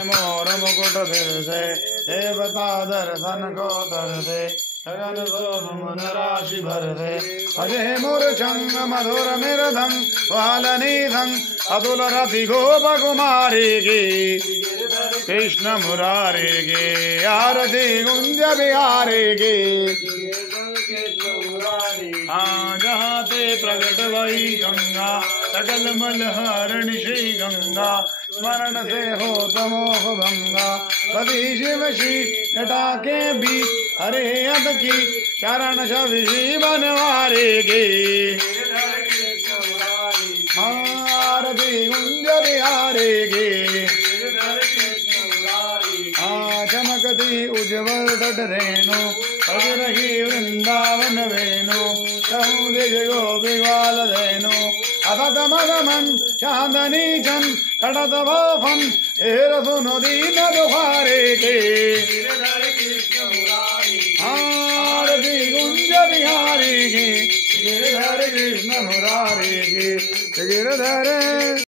मोर मुकुट फिर से देवता दर्शन को तर से गगन सोम राशि भर से अजय मूर्छंग मधुर मृदं वालनीधं अतुल रति गोप कुमारी की कृष्ण मुरारी की आरती गुंज बिहारी की। हाँ जहाँ ते प्रगट वही गंगा सकल मल हरण श्री गंगा स्मरण से हो तमोह भंगा पति शिव श्री जटा के बीच हरे अद की चरण शबी बनवारे गे आरती गुंज बिहारे गे। चमकती उज्ज्वल तट रेणु पग रही वृंदावन वेणु कहूँ दिज गोपिवाल धेनु असत मदमन चांदनी चन तटत भवन हेर सुनो दीन दुखारे के आरती गुंज बिहारी की गिरधर कृष्ण मुरारी की गिरधर।